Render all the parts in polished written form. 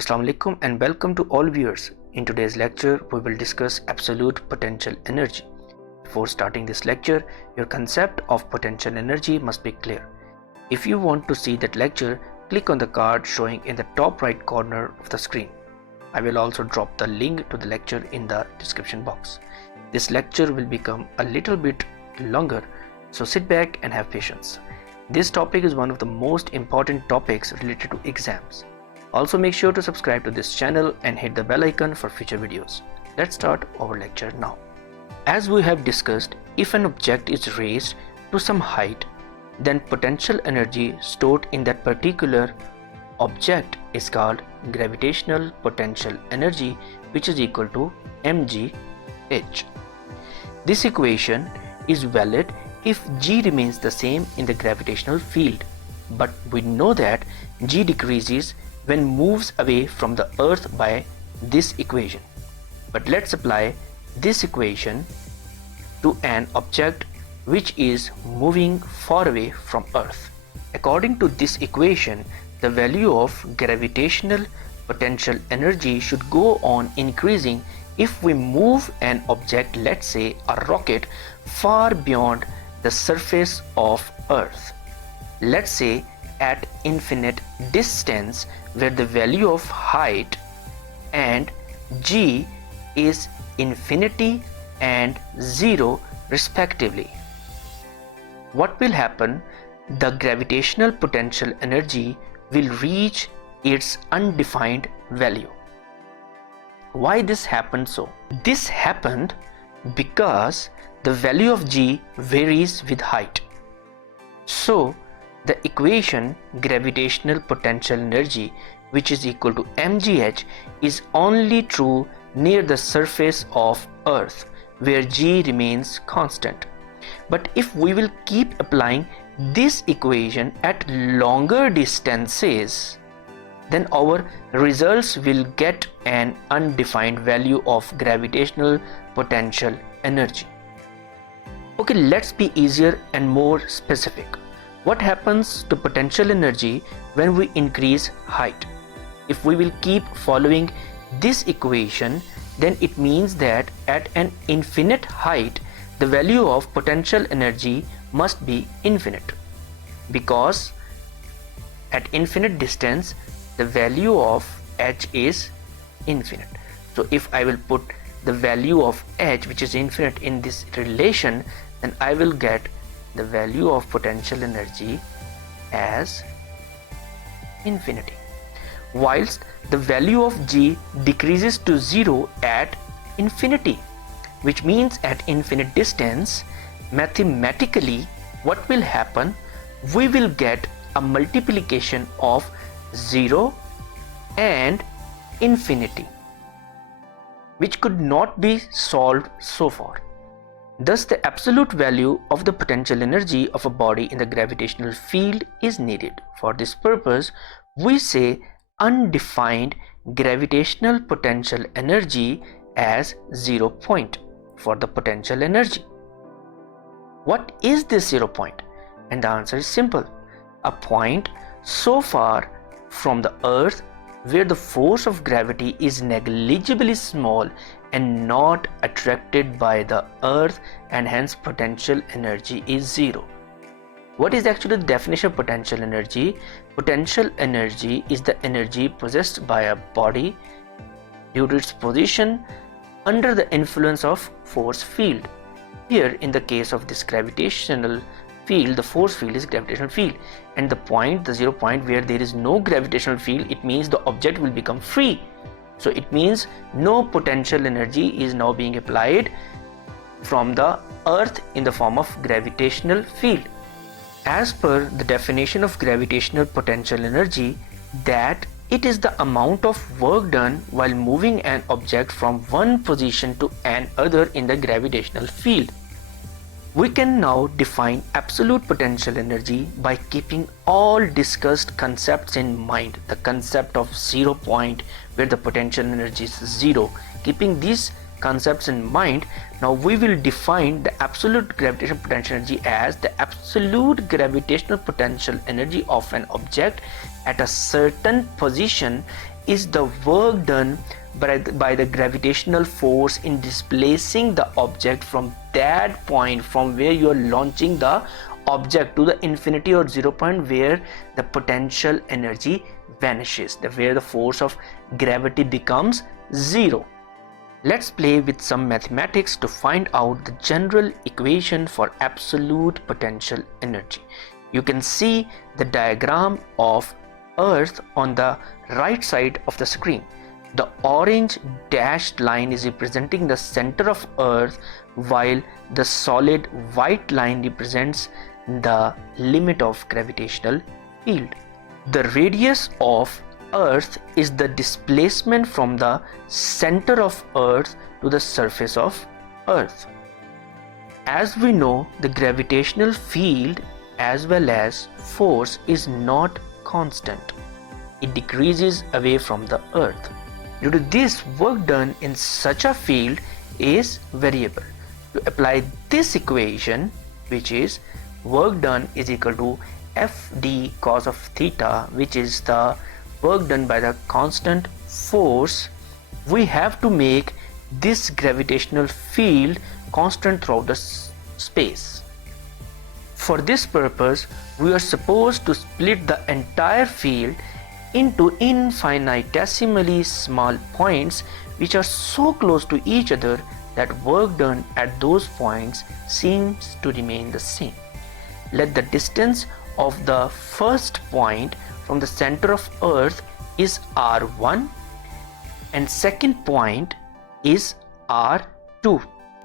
Assalamu alaikum and welcome to all viewers. In today's lecture, we will discuss absolute potential energy. Before starting this lecture, your concept of potential energy must be clear. If you want to see that lecture, click on the card showing in the top right corner of the screen. I will also drop the link to the lecture in the description box. This lecture will become a little bit longer, so sit back and have patience. This topic is one of the most important topics related to exams. Also make sure to subscribe to this channel and hit the bell icon for future videos. Let's start our lecture now. As we have discussed, if an object is raised to some height, then potential energy stored in that particular object is called gravitational potential energy, which is equal to mgh. This equation is valid if g remains the same in the gravitational field, but we know that g decreases when moves away from the earth by this equation. But let's apply this equation to an object which is moving far away from earth. According to this equation, the value of gravitational potential energy should go on increasing if we move an object, let's say a rocket, far beyond the surface of earth. Let's say at infinite distance, where the value of height and g is infinity and 0 respectively. What will happen? The gravitational potential energy will reach its undefined value. Why this happened so? This happened because the value of g varies with height. So the equation gravitational potential energy, which is equal to mgh, is only true near the surface of earth where g remains constant. But if we will keep applying this equation at longer distances, then our results will get an undefined value of gravitational potential energy. Okay, let's be easier and more specific. What happens to potential energy when we increase height? If we will keep following this equation, then it means that at an infinite height, the value of potential energy must be infinite, because at infinite distance, the value of h is infinite. So if I will put the value of h, which is infinite, in this relation, then I will get the value of potential energy as infinity, whilst the value of g decreases to 0 at infinity, which means at infinite distance, mathematically what will happen? We will get a multiplication of 0 and infinity, which could not be solved so far. Thus, the absolute value of the potential energy of a body in the gravitational field is needed. For this purpose, we say undefined gravitational potential energy as 0 point for the potential energy. What is this 0 point? And the answer is simple. A point so far from the earth where the force of gravity is negligibly small and not attracted by the earth, and hence potential energy is 0. What is actually the definition of potential energy? Potential energy is the energy possessed by a body due to its position under the influence of force field. Here in the case of this gravitational field, the force field is gravitational field, and the point, the 0 point where there is no gravitational field, it means the object will become free. So it means no potential energy is now being applied from the earth in the form of gravitational field. As per the definition of gravitational potential energy, that it is the amount of work done while moving an object from one position to another in the gravitational field. We can now define absolute potential energy by keeping all discussed concepts in mind. The concept of 0 point where the potential energy is 0. Keeping these concepts in mind, now we will define the absolute gravitational potential energy as the absolute gravitational potential energy of an object at a certain position is the work done by the gravitational force in displacing the object from that point from where you are launching the object to the infinity or 0 point where the potential energy vanishes, where the force of gravity becomes 0. Let's play with some mathematics to find out the general equation for absolute potential energy. You can see the diagram of Earth on the right side of the screen. The orange dashed line is representing the center of Earth, while the solid white line represents the limit of gravitational field. The radius of Earth is the displacement from the center of Earth to the surface of Earth. As we know, the gravitational field as well as force is not constant. It decreases away from the Earth. Due to this, work done in such a field is variable. To apply this equation, which is work done is equal to Fd cos of theta, which is the work done by the constant force, we have to make this gravitational field constant throughout the space. For this purpose, we are supposed to split the entire field into infinitesimally small points which are so close to each other that work done at those points seems to remain the same. Let the distance of the first point from the center of Earth is r1 and second point is r2.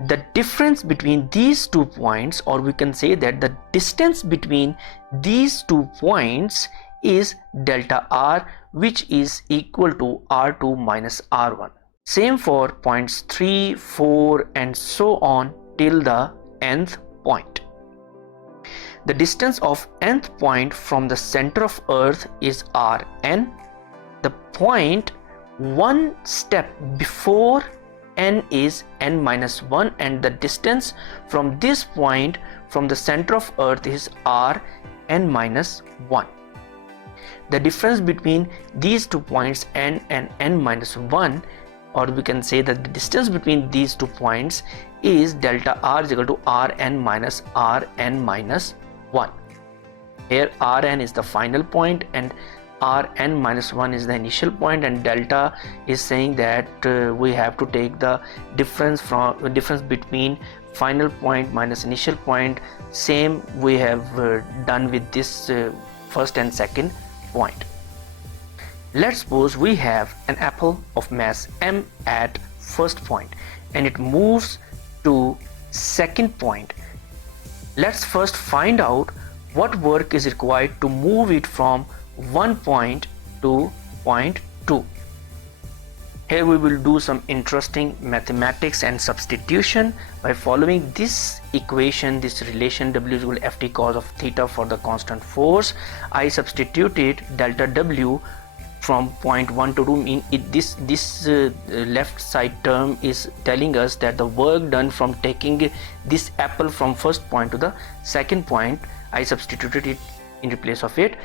The difference between these 2 points, or we can say that the distance between these 2 points is delta r, which is equal to r2 minus r1. Same for points 3, 4 and so on till the nth point. The distance of nth point from the center of Earth is Rn. The point one step before n is n minus 1 and the distance from this point from the center of Earth is Rn minus 1. The difference between these 2 points n and n minus 1, or we can say that the distance between these 2 points is delta r is equal to Rn minus Rn minus 1. Here Rn is the final point and Rn minus 1 is the initial point, and delta is saying that we have to take the difference between final point minus initial point. Same we have done with this first and second point. Let's suppose we have an apple of mass m at first point and it moves to second point. Let's first find out what work is required to move it from one point to point 2. Here we will do some interesting mathematics and substitution by following this equation, this relation W is equal to Ft cos of theta for the constant force. I substituted delta W from point 1 to 2. This left side term is telling us that the work done from taking this apple from first point to the second point, I substituted it in place of it,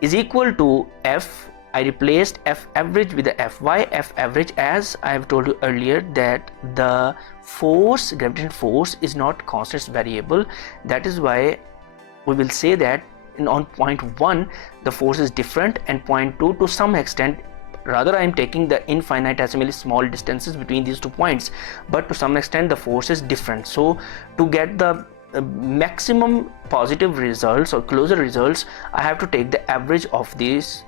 is equal to F. I replaced F average with the Fy. F average, as I have told you earlier, that the force, gravitational force, is not constant, it's variable. That is why we will say that on point 1 the force is different, and point 2 to some extent, rather I am taking the infinitesimally small distances between these 2 points, but to some extent the force is different. So to get the maximum positive results or closer results, I have to take the average of these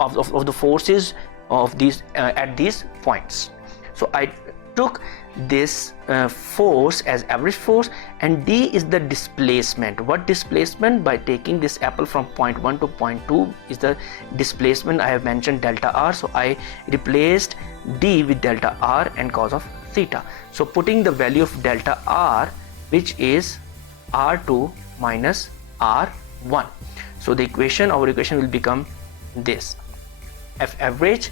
of the forces of these at these points. So I took this force as average force, and d is the displacement. What displacement? By taking this apple from point 1 to point 2 is the displacement. I have mentioned delta r, so I replaced d with delta r and cos of theta. So putting the value of delta r, which is r2 minus r1. So the equation, our equation will become this: F average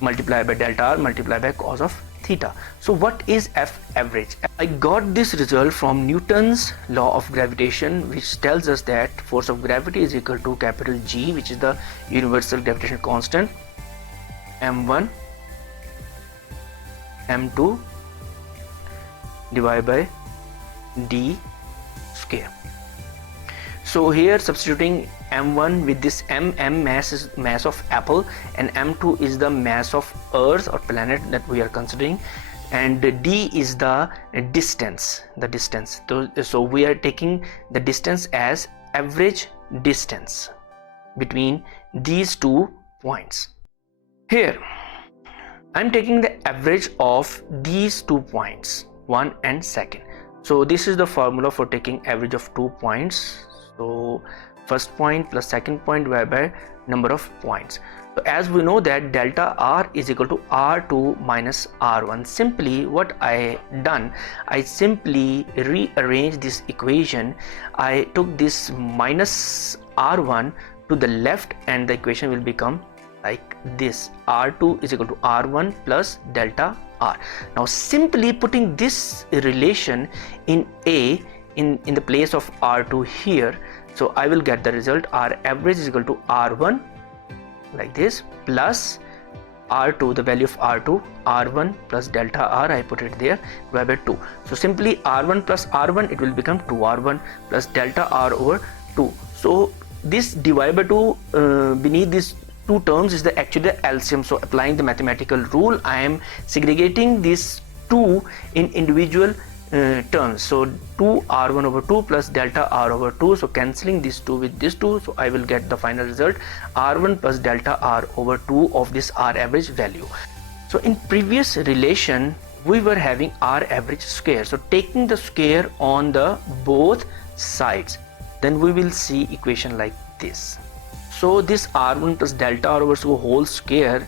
multiplied by delta r multiplied by cos of theta. So what is F average? I got this result from Newton's law of gravitation, which tells us that force of gravity is equal to capital G, which is the universal gravitational constant, m1 m2 divided by d square. So here substituting m1 with this m mass is mass of apple, and m2 is the mass of earth or planet that we are considering, and d is the distance. So we are taking the distance as average distance between these 2 points. Here I'm taking the average of these 2 points, 1 and 2nd. So this is the formula for taking average of 2 points. So first point plus second point divided by number of points. So as we know that delta R is equal to R2 minus R1. Simply what I done, I simply rearranged this equation. I took this minus R1 to the left and the equation will become like this: R2 is equal to R1 plus delta R. Now simply putting this relation in A in the place of R2 here, so I will get the result R average is equal to R1 like this plus R2, the value of R2, R1 plus delta R, I put it there, divided by 2. So simply R1 plus R1, it will become 2R1 plus delta R over 2. So this divided by 2 beneath these 2 terms is actually the LCM. So applying the mathematical rule, I am segregating these 2 in individual terms. So 2R1 over 2 plus delta R over 2. So cancelling this 2 with this 2, so I will get the final result R1 plus delta R over 2 of this R average value. So in previous relation we were having R average square. So taking the square on the both sides, then we will see equation like this. So this R1 plus delta R over 2 whole square,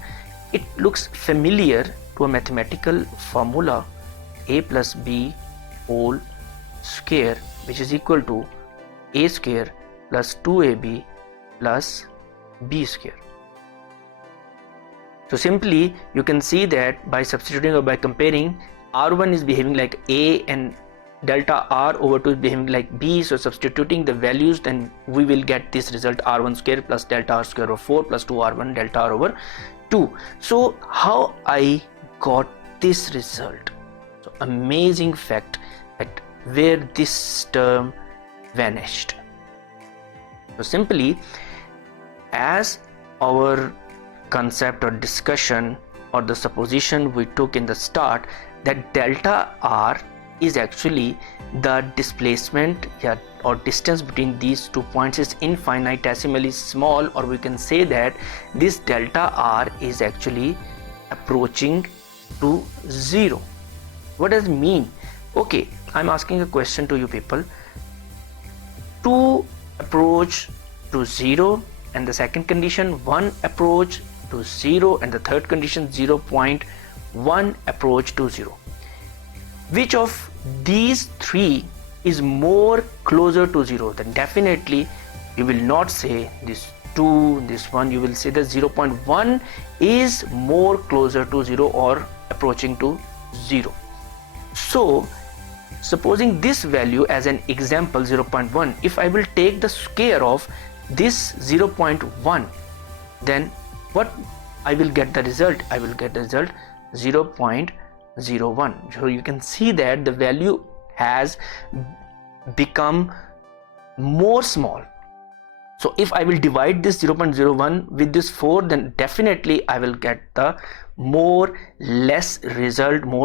it looks familiar to a mathematical formula: a plus b whole square, which is equal to a square plus 2ab plus b square. So simply you can see that by substituting or by comparing, R1 is behaving like a and delta R over 2 is behaving like b. So substituting the values, then we will get this result R1 square plus delta R square over 4 plus 2R1 delta R over 2. So how I got this result? So amazing fact that where this term vanished. So simply, as our concept or discussion or the supposition we took in the start, that delta R is actually the displacement or distance between these 2 points is infinitesimally small, or we can say that this delta R is actually approaching to 0. What does it mean? Okay, I'm asking a question to you people. To approach to 0, and the second condition 1 approach to 0, and the third condition 0.1 approach to 0. Which of these 3 is more closer to 0? Then definitely you will not say this 2, this 1, you will say that 0.1 is more closer to 0 or approaching to 0. So supposing this value as an example 0.1, if I will take the square of this 0.1, then what I will get the result? I will get the result 0.01. So you can see that the value has become more small. So if I will divide this 0.01 with this 4, then definitely I will get the more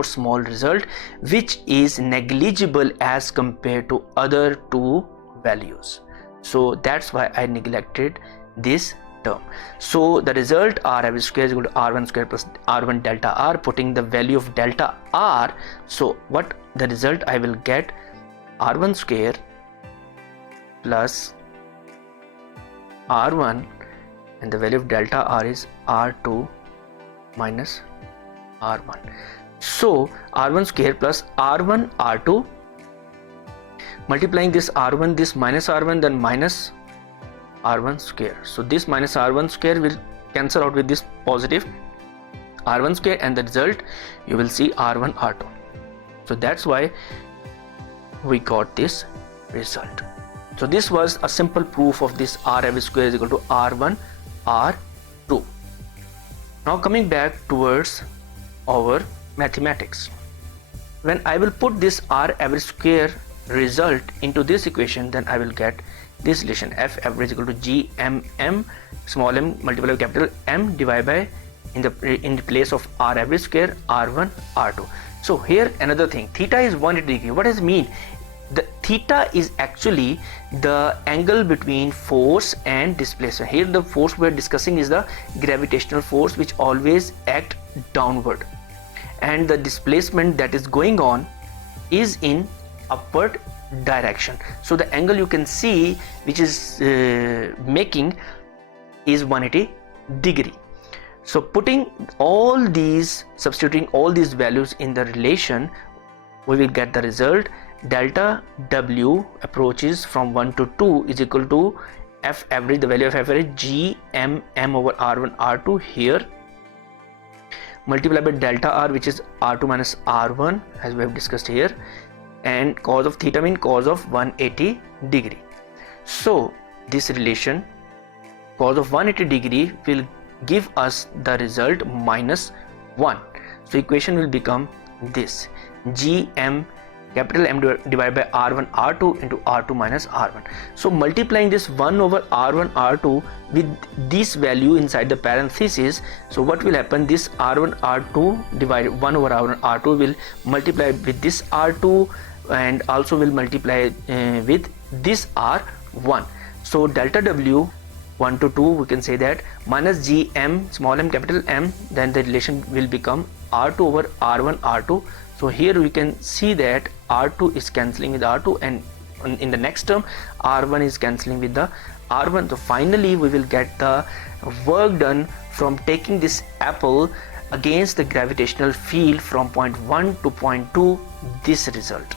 small result, which is negligible as compared to other 2 values. So that's why I neglected this term. So the result R average square is equal to R1 square plus R1 delta R, putting the value of delta R. So what the result I will get? R1 square plus R1, and the value of delta R is R2 minus R1. So R1 square plus R1 R2, multiplying this R1, this minus R1, then minus R1 square. So this minus R1 square will cancel out with this positive R1 square, and the result you will see R1 R2. So that's why we got this result. So this was a simple proof of this R average square is equal to R1 R2. Now coming back towards our mathematics. When I will put this R average square result into this equation, then I will get this relation: F average equal to G M M small m multiplied by capital M divided by in the place of R average square R1 R2. So here another thing, theta is 180 degree. What does it mean? The theta is actually the angle between force and displacement. Here the force we are discussing is the gravitational force, which always act downward, and the displacement that is going on is in upward direction. So the angle you can see which is making is 180 degree. So putting all these, substituting all these values in the relation, we will get the result: delta W approaches from 1 to 2 is equal to F average, the value of F average, G M M over R1 R2 here, multiplied by delta R, which is R2 minus R1 as we have discussed here, and cos of theta mean cos of 180 degree. So this relation cos of 180 degree will give us the result -1. So equation will become this: G M capital M divided by R1 R2 into R2 minus R1. So multiplying this 1 over R1 R2 with this value inside the parenthesis, so what will happen, this R1 R2 divided 1 over R1 R2 will multiply with this R2 and also will multiply with this R1. So delta W 1 to 2, we can say that, minus G M small m capital M, then the relation will become R2 over R1 R2. So here we can see that R2 is cancelling with R2, and in the next term R1 is cancelling with the R1. So finally we will get the work done from taking this apple against the gravitational field from point 1 to point 2, this result.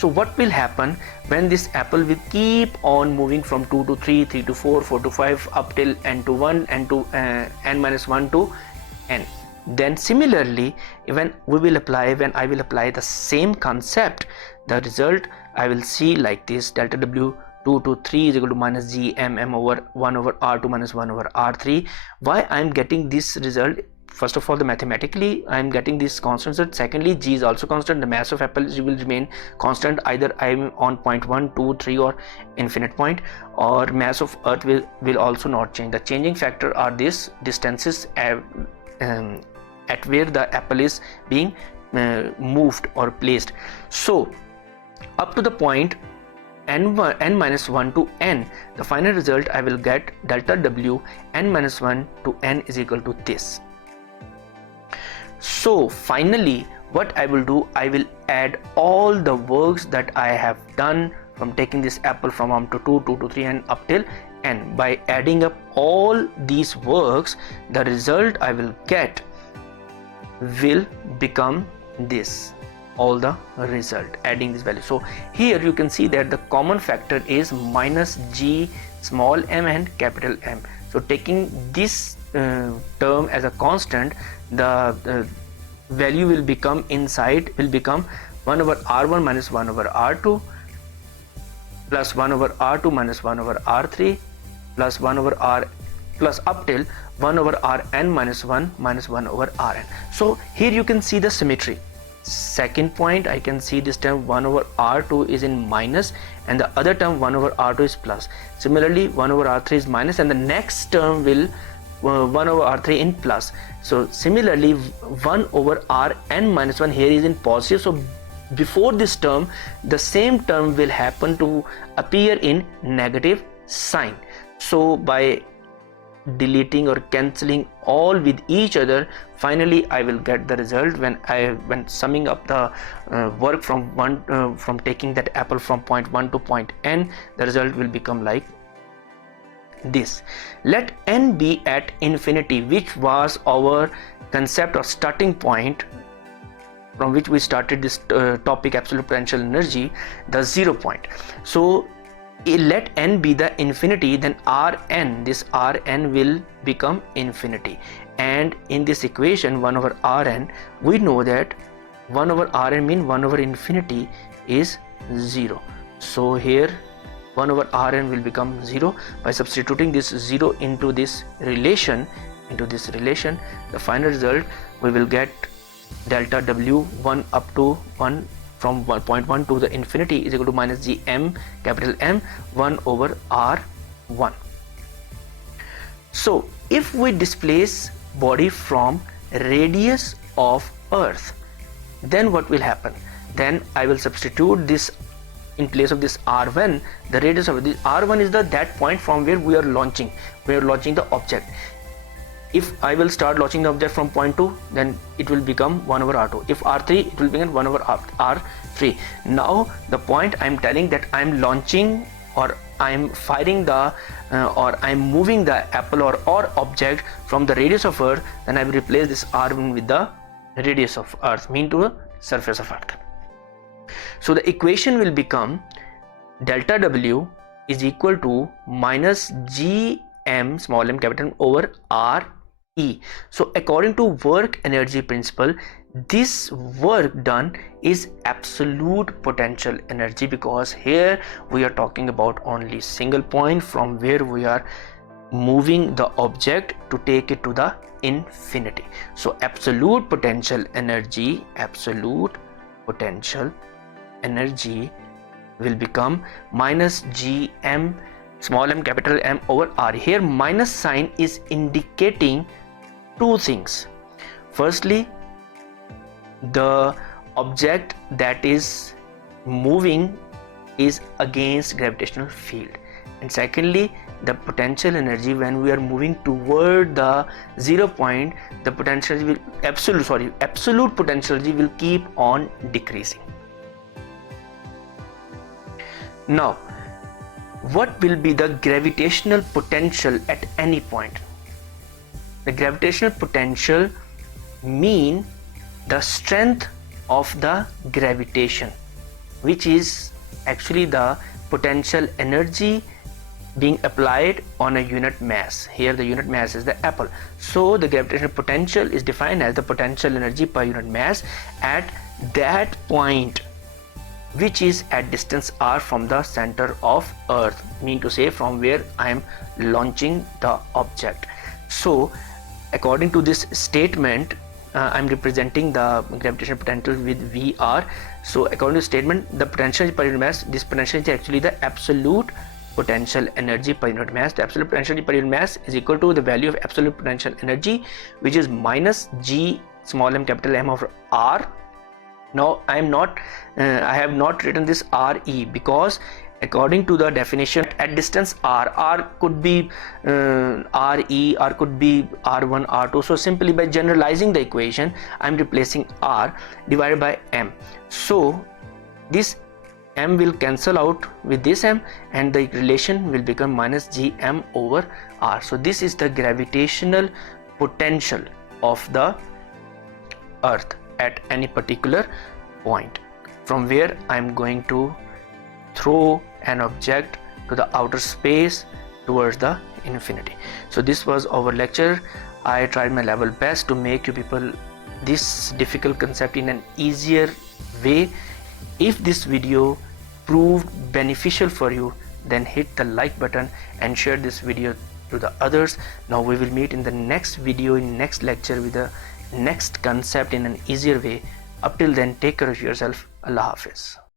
So what will happen when this apple will keep on moving from 2 to 3, 3 to 4, 4 to 5 up till n to 1, n to n minus 1 to n. Then similarly, when I will apply the same concept, the result I will see like this: delta W 2 to 3 is equal to minus G M M over 1 over R2 minus 1 over R3. Why I am getting this result? First of all, the mathematically I am getting this constant. Secondly, G is also constant. The mass of apple will remain constant. Either I am on point 1, 2, 3 or infinite point, or mass of earth will also not change. The changing factor are these distances at where the apple is being moved or placed. So up to the point n minus 1 to n, the final result I will get delta W n minus 1 to n is equal to this. So finally what I will do, I will add all the works that I have done from taking this apple from 1 to 2, 2 to 3 and up till n. By adding up all these works, the result I will get will become this, all the result adding this value. So here you can see that the common factor is minus G small m and capital M. So taking this term as a constant, the value will become inside will become 1 over R1 minus 1 over R2 plus 1 over R2 minus 1 over R3 plus 1 over R plus up till 1 over Rn minus 1 minus 1 over Rn. So here you can see the symmetry. Second point, I can see this term 1 over R2 is in minus and the other term 1 over R2 is plus. Similarly 1 over R3 is minus and the next term will 1 over R3 in plus. So similarly 1 over Rn minus 1 here is in positive. So before this term, the same term will happen to appear in negative sign. So by deleting or cancelling all with each other, finally I will get the result when summing up the work from taking that apple from point 1 to point n, the result will become like this. Let n be at infinity, which was our concept or starting point from which we started this topic, absolute potential energy, the 0 point. So let n be the infinity, then Rn, this Rn will become infinity, and in this equation 1 over Rn, we know that 1 over Rn mean 1 over infinity is 0. So here 1 over Rn will become 0. By substituting this 0 into this relation, the final result we will get delta W 1 up to 1 from 1.1 to the infinity is equal to minus Gm capital M 1 over R1. So if we displace body from radius of Earth, then what will happen? Then I will substitute this in place of this R1. The radius of this R1 is that point from where we are launching the object. If I will start launching the object from point 2, then it will become 1 over R2. If R3, it will become 1 over R3. Now the point I am telling that I am launching, or I am firing the or I am moving the apple or object from the radius of Earth, then I will replace this R1 with the radius of Earth, mean to the surface of Earth. So the equation will become delta W is equal to minus Gm small m capital M over RE. So according to work energy principle, this work done is absolute potential energy, because here we are talking about only single point from where we are moving the object to take it to the infinity. So absolute potential energy will become minus Gm small m capital M over R. Here minus sign is indicating two things. Firstly, the object that is moving is against gravitational field, and secondly, the potential energy when we are moving toward the 0 point, the potential will absolute potential energy will keep on decreasing. Now, what will be the gravitational potential at any point? The gravitational potential mean the strength of the gravitation, which is actually the potential energy being applied on a unit mass. Here the unit mass is the apple. So the gravitational potential is defined as the potential energy per unit mass at that point, which is at distance r from the center of Earth, mean to say from where I am launching the object. So according to this statement, I am representing the gravitational potential with VR. So according to the statement, the potential energy per unit mass, this potential is actually the absolute potential energy per unit mass. The absolute potential energy per unit mass is equal to the value of absolute potential energy, which is minus G small m capital M over R. Now I have not written this RE, because according to the definition at distance R could be RE, or could be R1, R2. So simply by generalizing the equation, I am replacing R divided by M. So this M will cancel out with this M, and the relation will become minus Gm over R. So this is the gravitational potential of the Earth at any particular point from where I am going to throw an object to the outer space towards the infinity. So this was our lecture. I tried my level best to make you people this difficult concept in an easier way. If this video proved beneficial for you, then hit the like button and share this video to the others. Now we will meet in the next video, in next lecture, with the next concept in an easier way. Up till then, take care of yourself. Allah Hafiz.